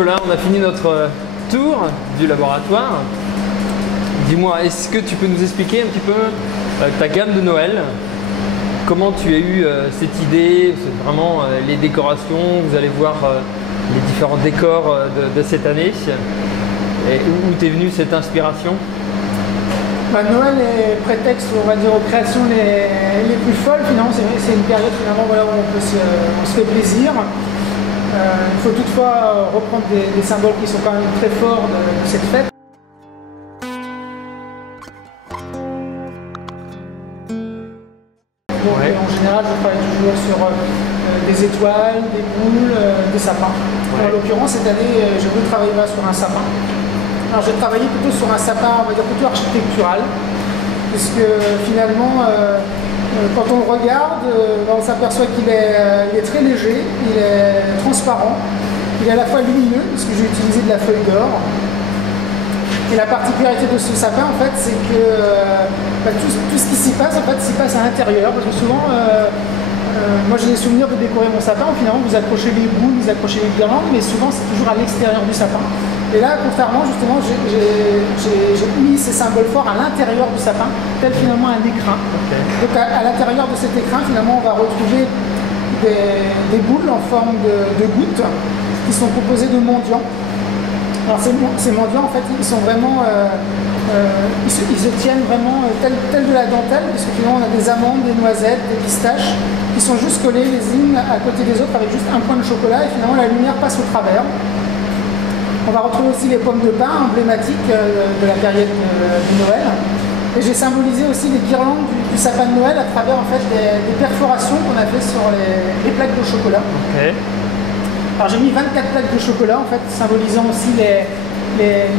Là, on a fini notre tour du laboratoire. Dis-moi, est-ce que tu peux nous expliquer un petit peu ta gamme de Noël? Comment tu as eu cette idée? C'est vraiment les décorations, vous allez voir les différents décors de cette année. Et où t'es venue cette inspiration? Noël est prétexte, on va dire, aux créations les plus folles. Finalement, c'est une période finalement, voilà, où on se fait plaisir. Il faut toutefois reprendre des symboles qui sont quand même très forts de cette fête. Donc, ouais. En général, je travaille toujours sur des étoiles, des boules, des sapins. Ouais. En l'occurrence, cette année, je veux travailler sur un sapin. Alors, j'ai travaillé plutôt sur un sapin, on va dire plutôt architectural, puisque finalement, quand on le regarde, on s'aperçoit qu'il est très léger, il est transparent, il est à la fois lumineux, puisque j'ai utilisé de la feuille d'or. Et la particularité de ce sapin, en fait, c'est que tout ce qui s'y passe, en fait, s'y passe à l'intérieur, parce que souvent, moi j'ai des souvenirs de décorer mon sapin, où finalement vous accrochez les boules, vous accrochez les guirlandes, mais souvent c'est toujours à l'extérieur du sapin. Et là, contrairement, justement, j'ai mis ces symboles forts à l'intérieur du sapin, tel finalement un écrin. Okay. Donc à l'intérieur de cet écrin, finalement, on va retrouver des boules en forme de gouttes qui sont composées de mendiants. Alors ces mendiants, en fait, ils sont vraiment, ils se tiennent vraiment tel de la dentelle, puisque finalement on a des amandes, des noisettes, des pistaches, qui sont juste collées les unes à côté des autres avec juste un point de chocolat, et finalement la lumière passe au travers. On va retrouver aussi les pommes de pin emblématiques de la période de Noël. Et j'ai symbolisé aussi les guirlandes du sapin de Noël à travers en fait des perforations qu'on a fait sur les plaques de chocolat. Okay. Alors j'ai mis 24 plaques de chocolat en fait, symbolisant aussi les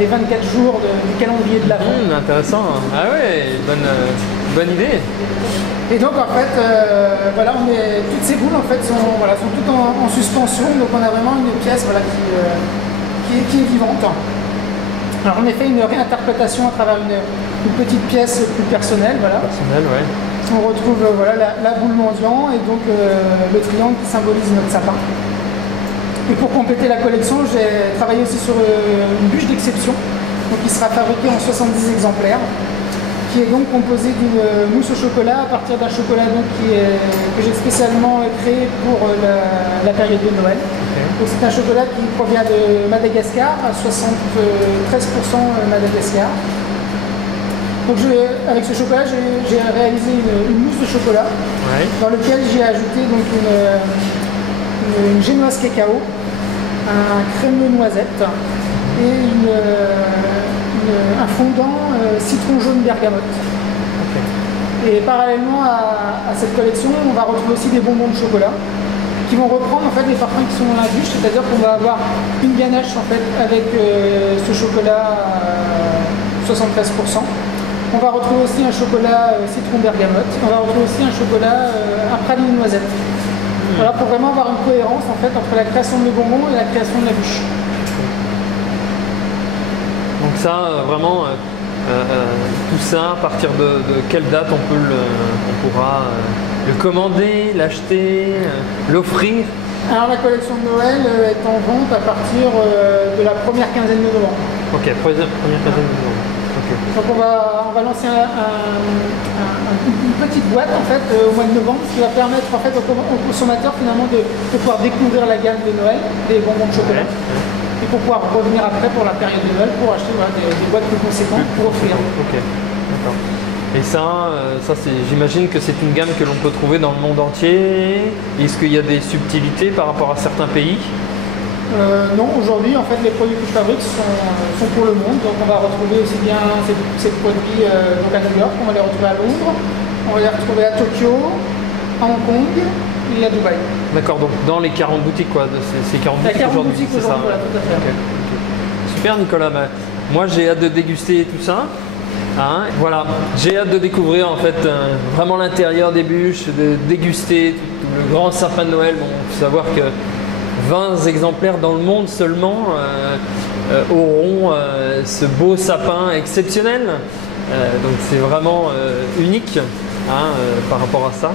24 jours du calendrier de l'Avent. Intéressant. Ah ouais, bonne idée. Et donc en fait, voilà, toutes ces boules en fait sont toutes en suspension, donc on a vraiment une pièce voilà, qui est vivante. Alors on a fait une réinterprétation à travers une petite pièce plus personnelle. Voilà. Personnelle, ouais. On retrouve voilà, la boule mendiant et donc le triangle qui symbolise notre sapin. Et pour compléter la collection, j'ai travaillé aussi sur une bûche d'exception, qui sera fabriquée en 70 exemplaires, qui est donc composée d'une mousse au chocolat à partir d'un chocolat donc, que j'ai spécialement créé pour la période de Noël. Okay. C'est un chocolat qui provient de Madagascar, à 73% Madagascar. Donc avec ce chocolat, j'ai réalisé une mousse de chocolat, ouais, dans laquelle j'ai ajouté donc une génoise cacao, un crémeux noisette et un fondant citron jaune bergamote. Okay. Et parallèlement à cette collection, on va retrouver aussi des bonbons de chocolat qui vont reprendre en fait les parfums qui sont dans la bûche, c'est-à-dire qu'on va avoir une ganache en fait avec ce chocolat 73%. On va retrouver aussi un chocolat citron bergamote. On va retrouver aussi un chocolat un praline noisette. Voilà, pour vraiment avoir une cohérence en fait entre la création de bonbons et la création de la bûche. Donc ça, vraiment, tout ça, à partir de quelle date on pourra le commander, l'acheter, l'offrir? Alors la collection de Noël est en vente à partir de la première quinzaine de novembre. Ok, première quinzaine de novembre. Okay. Donc on va lancer une petite boîte en fait au mois de novembre, ce qui va permettre en fait aux consommateurs finalement de pouvoir découvrir la gamme de Noël, des bonbons de chocolat, et pour pouvoir revenir après pour la période de Noël pour acheter voilà, des boîtes plus conséquentes pour offrir. Ok, d'accord. Et ça j'imagine que c'est une gamme que l'on peut trouver dans le monde entier. Est-ce qu'il y a des subtilités par rapport à certains pays? Non, aujourd'hui, en fait, les produits que je fabrique sont pour le monde. Donc, on va retrouver aussi bien ces produits donc à New York, on va les retrouver à Londres, on va les retrouver à Tokyo, à Hong Kong et à Dubaï. D'accord, donc dans les 40 boutiques, quoi, ces 40 boutiques aujourd'hui, c'est ça? Voilà, tout à fait. Okay. Super, Nicolas. Moi, j'ai hâte de déguster tout ça. Hein, voilà, j'ai hâte de découvrir en fait vraiment l'intérieur des bûches, de déguster le grand sapin de Noël. Bon, il faut savoir que 20 exemplaires dans le monde seulement auront ce beau sapin exceptionnel. Donc c'est vraiment unique par rapport à ça.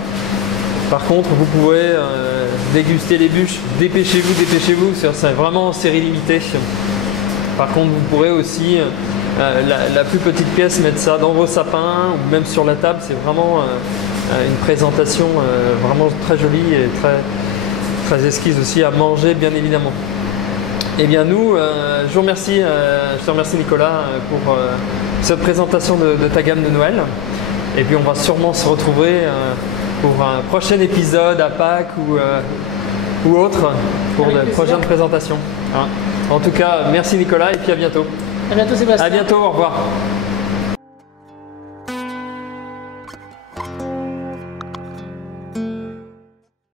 Par contre, vous pouvez déguster les bûches, dépêchez-vous, c'est vraiment en série limitée. Par contre, vous pourrez aussi, la plus petite pièce, mettre ça dans vos sapins ou même sur la table. C'est vraiment une présentation vraiment très jolie et très esquisse aussi à manger, bien évidemment. Eh bien nous, je te remercie Nicolas pour cette présentation de ta gamme de Noël. Et puis on va sûrement se retrouver pour un prochain épisode à Pâques ou autre pour de prochaines présentations. Hein. En tout cas, merci Nicolas et puis à bientôt. À bientôt Sébastien. À bientôt, au revoir.